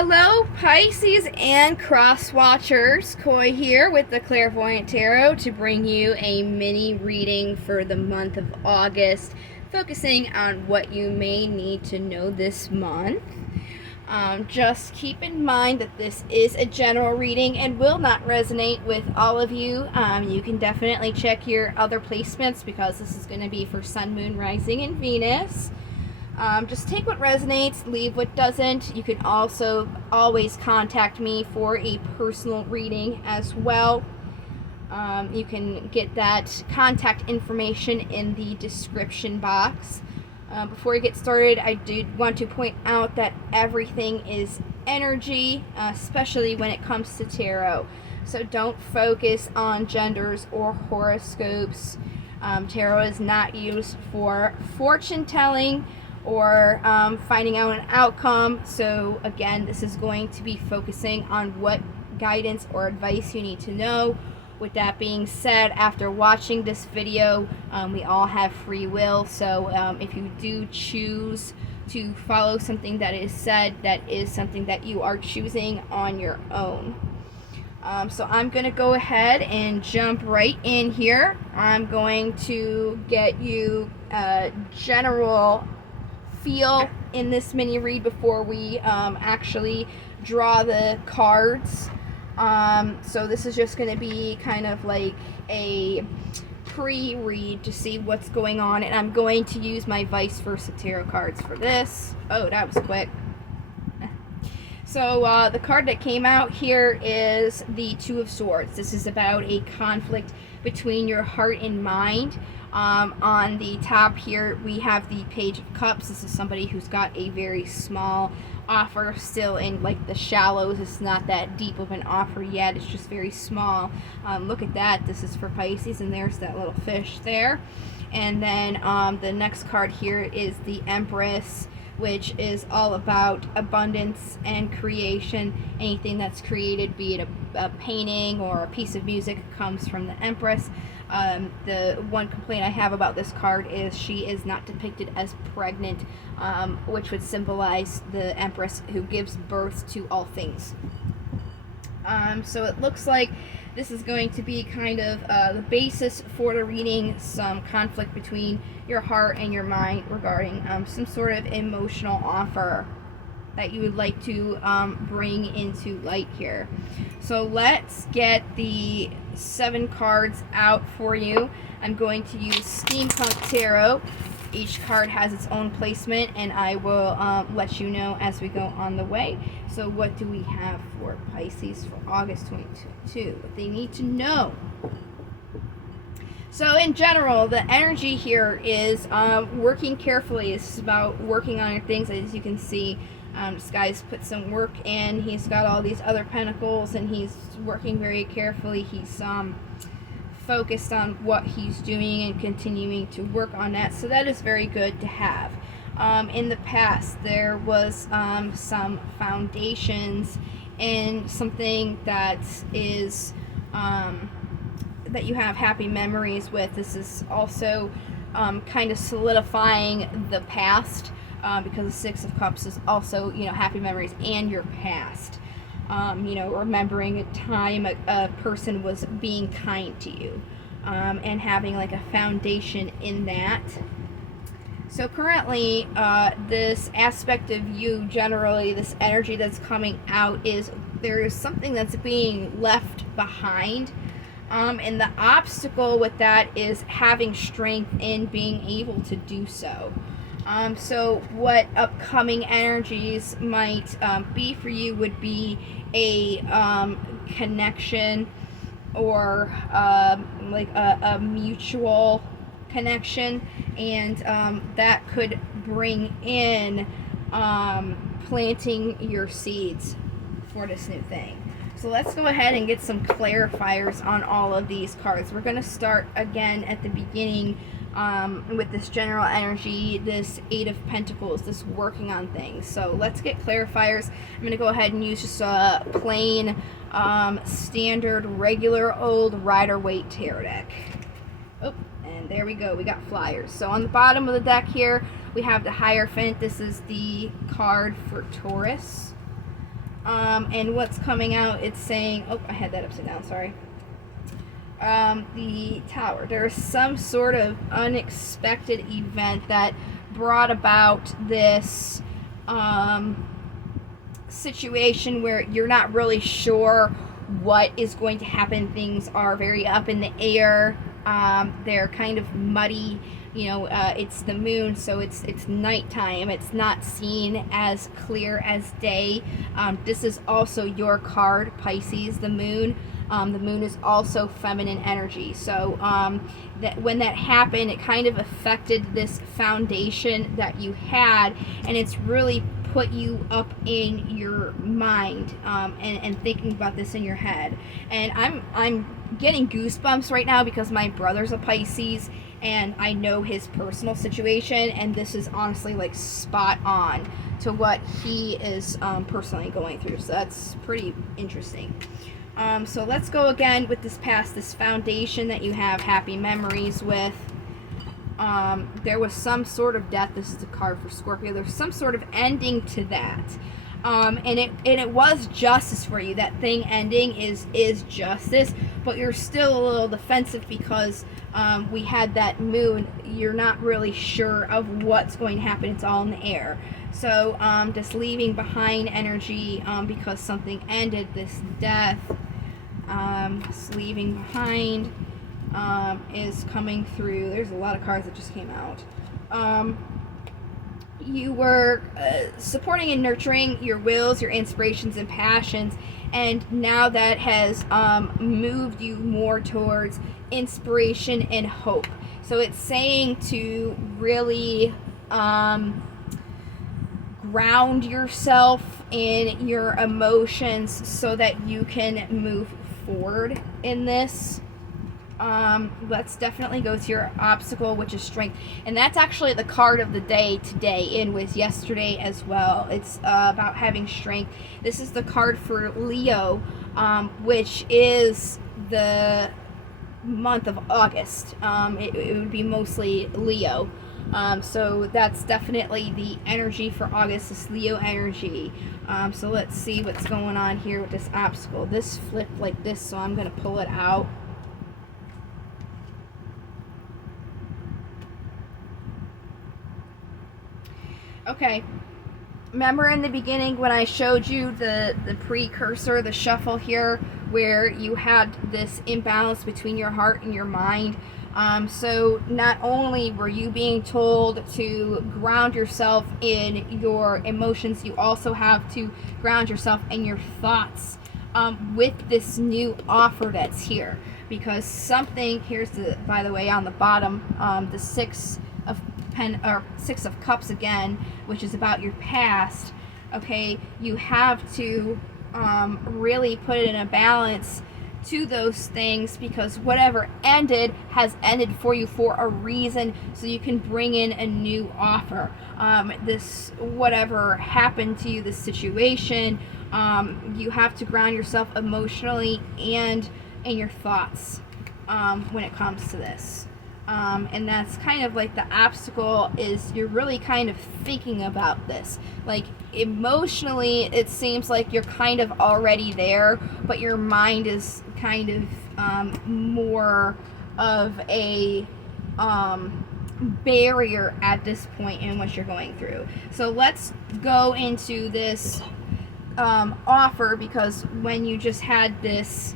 Hello, Pisces and cross watchers. Koi here with the Clairvoyant Tarot to bring you a mini reading for the month of August, focusing on what you may need to know this month. Just keep in mind that this is a general reading and will not resonate with all of you. You can definitely check your other placements because this is going to be for Sun, Moon, Rising, and Venus. Just take what resonates, leave what doesn't. You can also always contact me for a personal reading as well. You can get that contact information in the description box. Before we get started, I did want to point out that everything is energy, especially when it comes to tarot. So don't focus on genders or horoscopes. Tarot is not used for fortune telling or finding out an outcome. So again, this is going to be focusing on what guidance or advice you need to know. With that being said, after watching this video, we all have free will. So if you do choose to follow something that is said, that is something that you are choosing on your own. So I'm going to go ahead and jump right in here. I'm going to get you a general feel in this mini read before we actually draw the cards. So this is just going to be kind of like a pre-read to see what's going on, and I'm going to use my vice versa tarot cards for this. Oh, that was quick. So the card that came out here is the Two of Swords. This is about a conflict between your heart and mind. On the top here we have the Page of Cups. This is somebody who's got a very small offer, still in like the shallows. It's not that deep of an offer yet, it's just very small. Look at that, this is for Pisces, and there's that little fish there. And then the next card here is the Empress, which is all about abundance and creation. Anything that's created, be it a painting or a piece of music, comes from the Empress. The one complaint I have about this card is she is not depicted as pregnant, which would symbolize the Empress who gives birth to all things. So it looks like this is going to be kind of the basis for the reading, some conflict between your heart and your mind regarding some sort of emotional offer that you would like to bring into light here. So let's get the 7 cards out for you. I'm going to use Steampunk Tarot. Each card has its own placement, and I will let you know as we go on the way. So what do we have for Pisces for August 2022? What they need to know. So in general, the energy here is working carefully. This is about working on your things. As you can see, this guy's put some work in. He's got all these other pentacles, and he's working very carefully. He's focused on what he's doing and continuing to work on that. So that is very good to have. In the past, there was some foundations in something that is that you have happy memories with. This is also kind of solidifying the past, because the Six of Cups is also, happy memories and your past. Remembering a time a person was being kind to you, and having like a foundation in that. So currently, this aspect of you, generally, this energy that's coming out, is there is something that's being left behind. And the obstacle with that is having strength in being able to do so. So what upcoming energies might be for you would be a connection, or like a mutual connection, and that could bring in planting your seeds for this new thing. So let's go ahead and get some clarifiers on all of these cards. We're going to start again at the beginning with this general energy, this Eight of Pentacles, this working on things. So let's get clarifiers. I'm going to go ahead and use just a plain, standard, regular old Rider-Waite tarot deck. Oh, and there we go. We got flyers. So on the bottom of the deck here, we have the Hierophant. This is the card for Taurus. And what's coming out, it's saying, oh, I had that upside down, sorry. The Tower. There's some sort of unexpected event that brought about this situation where you're not really sure what is going to happen. Things are very up in the air. They're kind of muddy. It's the moon, so it's nighttime. It's not seen as clear as day. This is also your card, Pisces, the moon. The moon is also feminine energy. So that when that happened, it kind of affected this foundation that you had, and it's really put you up in your mind, and thinking about this in your head. And I'm getting goosebumps right now because my brother's a Pisces, and I know his personal situation, and this is honestly like spot on to what he is personally going through. So that's pretty interesting. So let's go again with this foundation that you have happy memories with. There was some sort of death. This is a card for Scorpio. There's some sort of ending to that. And it was justice for you. That thing ending is justice, but you're still a little defensive because we had that moon. You're not really sure of what's going to happen. It's all in the air. So just leaving behind energy because something ended, this death. Just leaving behind is coming through. There's a lot of cards that just came out. You were supporting and nurturing your wills, your inspirations, and passions, and now that has moved you more towards inspiration and hope. So it's saying to really ground yourself in your emotions so that you can move forward in this. Let's definitely go to your obstacle, which is strength, and that's actually the card of the day today and was yesterday as well. It's about having strength. This is the card for Leo, which is the month of August. It would be mostly Leo. So that's definitely the energy for August, this Leo energy. So let's see what's going on here with this obstacle. This flipped like this, so I'm going to pull it out. Okay, remember in the beginning when I showed you the precursor, the shuffle here, where you had this imbalance between your heart and your mind? So not only were you being told to ground yourself in your emotions, you also have to ground yourself in your thoughts with this new offer that's here. Because something, here's the, by the way, on the bottom, the Six of Cups again, which is about your past. Okay, you have to really put it in a balance to those things, because whatever ended has ended for you for a reason, so you can bring in a new offer. This, whatever happened to you, this situation, you have to ground yourself emotionally and in your thoughts when it comes to this. And that's kind of like the obstacle, is you're really kind of thinking about this. Like emotionally, it seems like you're kind of already there, but your mind is kind of more of a barrier at this point in what you're going through. So let's go into this offer, because when you just had this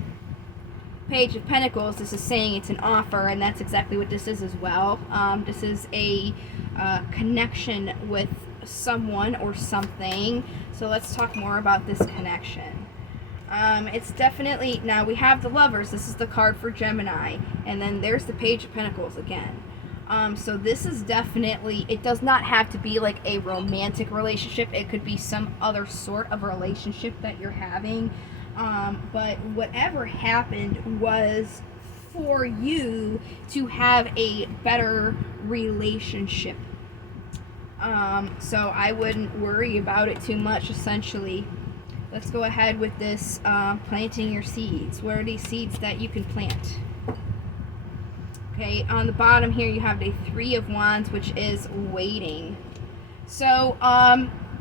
Page of Pentacles, this is saying it's an offer, and that's exactly what this is as well. This is a connection with someone or something. So let's talk more about this connection. It's definitely, now we have the Lovers. This is the card for Gemini, and then there's the Page of Pentacles again. So this is definitely, it does not have to be like a romantic relationship. It could be some other sort of relationship that you're having. But whatever happened was for you to have a better relationship. So I wouldn't worry about it too much, essentially. Let's go ahead with this planting your seeds. What are these seeds that you can plant? Okay, on the bottom here you have the Three of Wands, which is waiting. So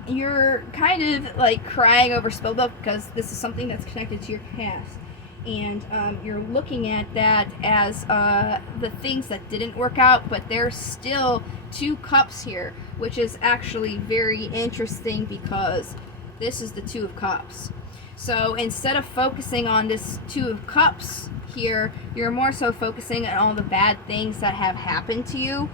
you're kind of like crying over spilled milk because this is something that's connected to your past. And you're looking at that as the things that didn't work out, but there's still 2 cups here, which is actually very interesting because this is the 2 of cups. So instead of focusing on this 2 of cups here, you're more so focusing on all the bad things that have happened to you.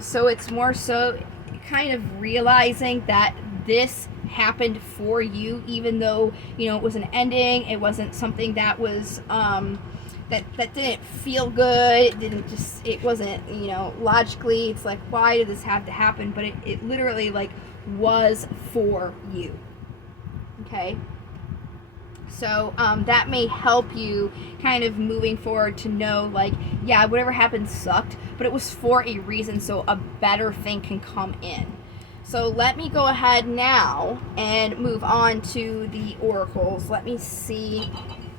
So it's more so kind of realizing that this happened for you, even though, you know, it was an ending. It wasn't something that was that didn't feel good. It wasn't, you know, logically, it's like, why did this have to happen? But it literally like was for you. Okay. So that may help you kind of moving forward to know, like, yeah, whatever happened sucked, but it was for a reason, so a better thing can come in. So let me go ahead now and move on to the oracles. Let me see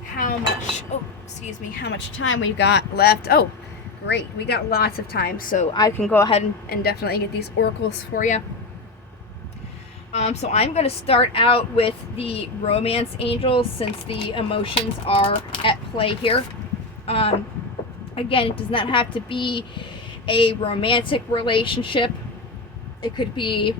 how much time we've got left. Oh, great. We got lots of time, so I can go ahead and definitely get these oracles for you. So I'm going to start out with the romance angels since the emotions are at play here. Again, it does not have to be a romantic relationship. It could be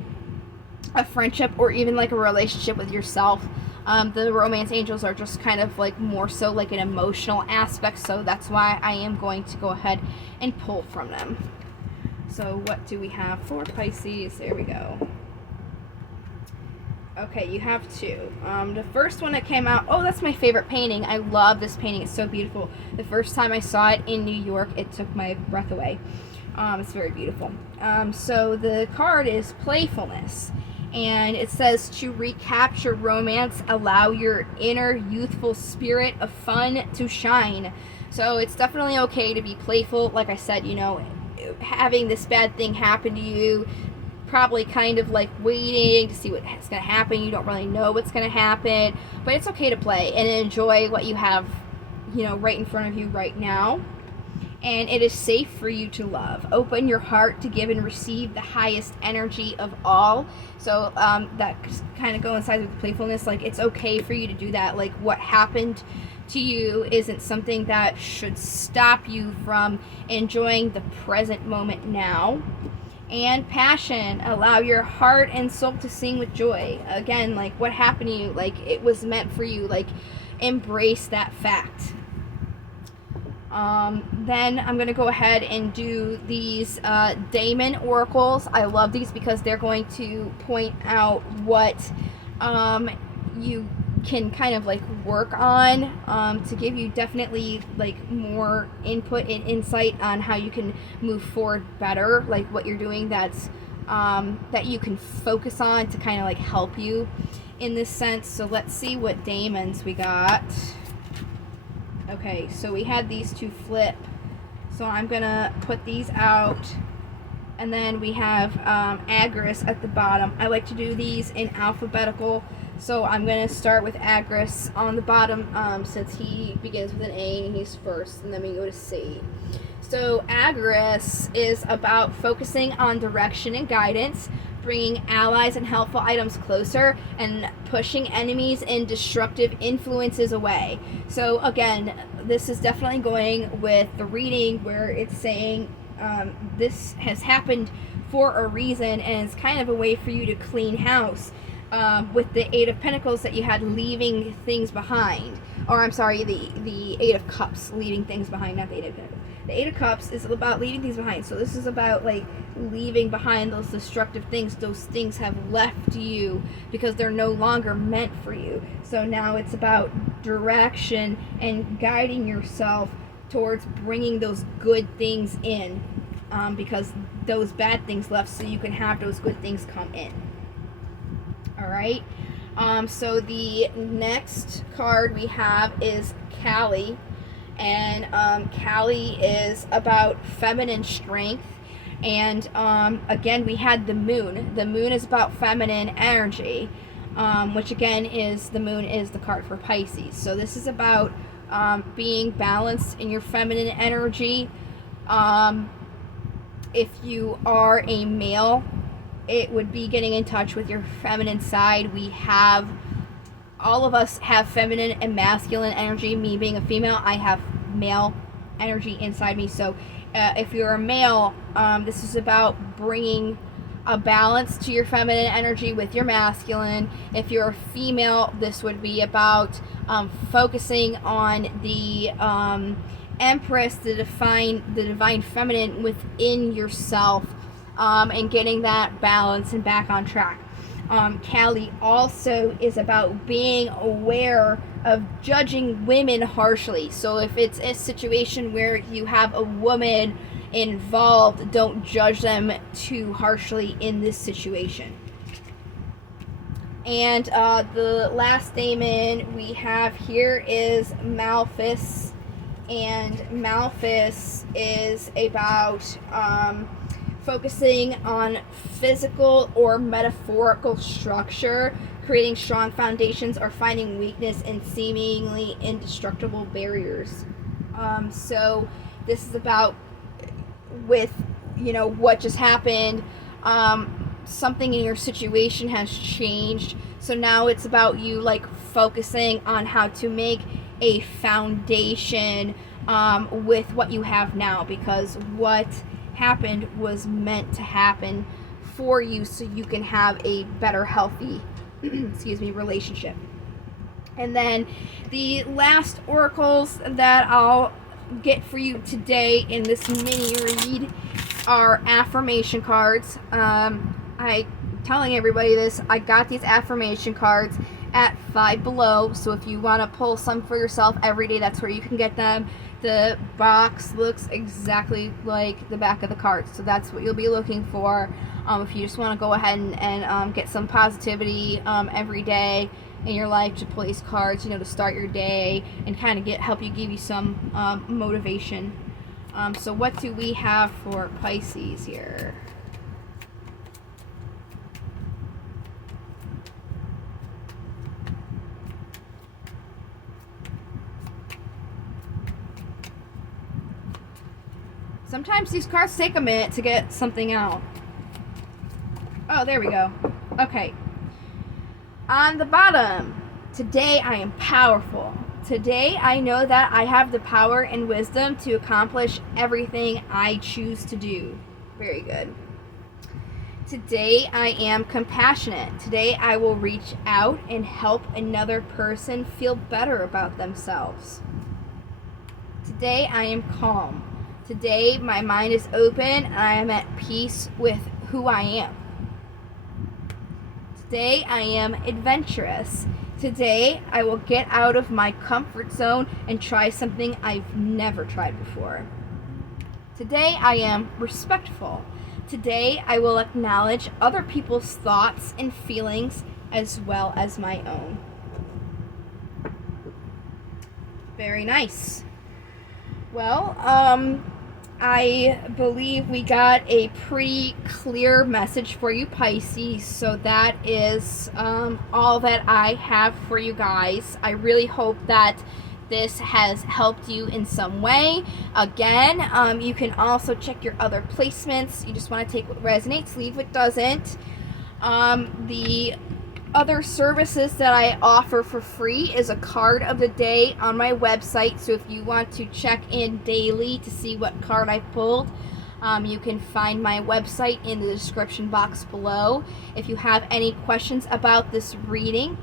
a friendship or even like a relationship with yourself. The romance angels are just kind of like more so like an emotional aspect, so that's why I am going to go ahead and pull from them. So what do we have for Pisces? There we go. Okay, you have 2. The first one that came out, oh, that's my favorite painting. I love this painting. It's so beautiful. The first time I saw it in New York, it took my breath away. It's very beautiful. So the card is Playfulness. And it says to recapture romance, allow your inner youthful spirit of fun to shine. So it's definitely okay to be playful. Like I said, you know, having this bad thing happen to you, probably kind of like waiting to see what's going to happen. You don't really know what's going to happen, but it's okay to play and enjoy what you have, you know, right in front of you right now. And it is safe for you to love. Open your heart to give and receive the highest energy of all. So that kind of coincides with playfulness. Like, it's okay for you to do that. Like, what happened to you isn't something that should stop you from enjoying the present moment now. And passion, allow your heart and soul to sing with joy. Again, like, what happened to you, like, it was meant for you. Like, embrace that fact. Then I'm going to go ahead and do these Daemon oracles. I love these because they're going to point out what you can kind of like work on to give you definitely like more input and insight on how you can move forward better, like what you're doing that's that you can focus on to kind of like help you in this sense. So let's see what daemons we got. Okay, so we had these two flip, so I'm gonna put these out, and then we have Agris at the bottom. I like to do these in alphabetical, so I'm gonna start with Agris on the bottom since he begins with an A and he's first, and then we go to C. So Agris is about focusing on direction and guidance, bringing allies and helpful items closer, and pushing enemies and destructive influences away. So again, this is definitely going with the reading where it's saying this has happened for a reason, and it's kind of a way for you to clean house with the Eight of Pentacles that you had, leaving things behind. Or I'm sorry, the Eight of Cups, leaving things behind, not the Eight of Pentacles. The Eight of Cups is about leaving things behind. So this is about like leaving behind those destructive things. Those things have left you because they're no longer meant for you. So now it's about direction and guiding yourself towards bringing those good things in, because those bad things left so you can have those good things come in. Alright, so the next card we have is Kali. And Kali is about feminine strength. And again, we had the moon. The moon is about feminine energy, which again is, the moon is the card for Pisces. So this is about being balanced in your feminine energy. If you are a male, it would be getting in touch with your feminine side. All of us have feminine and masculine energy. Me being a female, I have male energy inside me. So if you're a male, this is about bringing a balance to your feminine energy with your masculine. If you're a female, this would be about focusing on the Empress, the divine feminine within yourself, and getting that balance and back on track. Callie also is about being aware of judging women harshly. So if it's a situation where you have a woman involved, don't judge them too harshly in this situation. And the last daemon we have here is Malefice, and Malefice is about focusing on physical or metaphorical structure, creating strong foundations, or finding weakness in seemingly indestructible barriers. So this is about, with what just happened, something in your situation has changed, so now it's about you focusing on how to make a foundation with what you have now, because what happened was meant to happen for you so you can have a better, healthy relationship. And then the last oracles that I'll get for you today in this mini read are affirmation cards. I telling everybody this, I got these affirmation cards at Five Below, so if you want to pull some for yourself every day, that's where you can get them. The box looks exactly like the back of the cards, so that's what you'll be looking for if you just want to go ahead and get some positivity every day in your life, to pull these cards, to start your day and kind of give you some motivation. So what do we have for Pisces here? Sometimes these cards take a minute to get something out. Oh, there we go. Okay. On the bottom, today I am powerful. Today I know that I have the power and wisdom to accomplish everything I choose to do. Very good. Today I am compassionate. Today I will reach out and help another person feel better about themselves. Today I am calm. Today my mind is open and I am at peace with who I am. Today I am adventurous. Today I will get out of my comfort zone and try something I've never tried before. Today I am respectful. Today I will acknowledge other people's thoughts and feelings as well as my own. Very nice. Well, I believe we got a pretty clear message for you, Pisces, so that is all that I have for you guys. I really hope that this has helped you in some way. Again, you can also check your other placements. You just want to take what resonates, leave what doesn't. The other services that I offer for free is a card of the day on my website, so if you want to check in daily to see what card I pulled, you can find my website in the description box below. If you have any questions about this reading,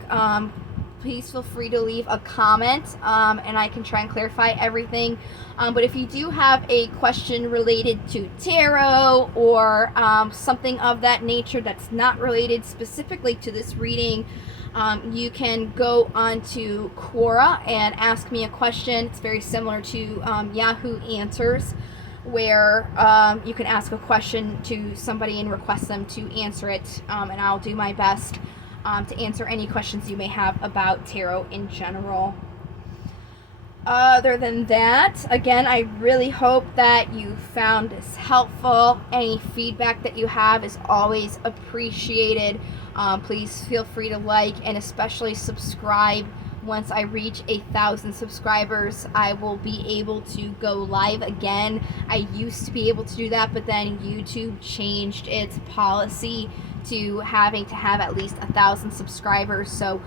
please feel free to leave a comment, and I can try and clarify everything. But if you do have a question related to tarot or something of that nature that's not related specifically to this reading, you can go onto Quora and ask me a question. It's very similar to Yahoo Answers, where you can ask a question to somebody and request them to answer it, and I'll do my best to answer any questions you may have about tarot in general. Other than that, again, I really hope that you found this helpful. Any feedback that you have is always appreciated. Please feel free to like and especially subscribe. Once I reach 1,000 subscribers, I will be able to go live again. I used to be able to do that, but then YouTube changed its policy to having to have at least 1,000 subscribers. So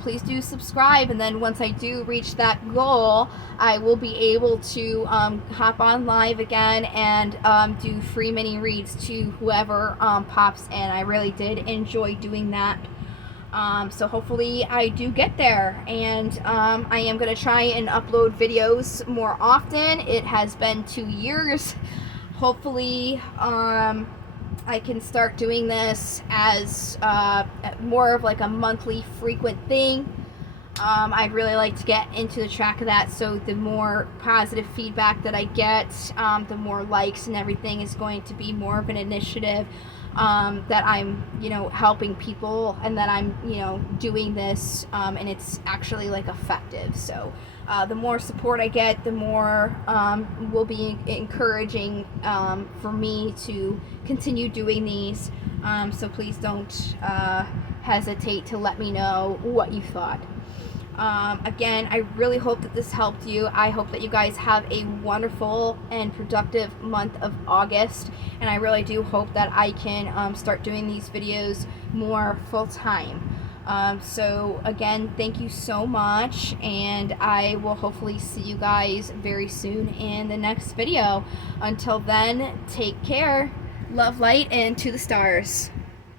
please do subscribe, and then once I do reach that goal, I will be able to hop on live again and do free mini reads to whoever pops in. I really did enjoy doing that. So hopefully I do get there, and I am going to try and upload videos more often. It has been 2 years. Hopefully I can start doing this as more of like a monthly frequent thing. I'd really like to get into the track of that, so the more positive feedback that I get, the more likes and everything is going to be more of an initiative, that I'm, helping people, and that I'm, doing this, and it's actually like effective. So the more support I get, the more will be encouraging for me to continue doing these. So please don't hesitate to let me know what you thought. Again, I really hope that this helped you. I hope that you guys have a wonderful and productive month of August, and I really do hope that I can start doing these videos more full time. So again, thank you so much, and I will hopefully see you guys very soon in the next video. Until then, take care, love, light, and to the stars.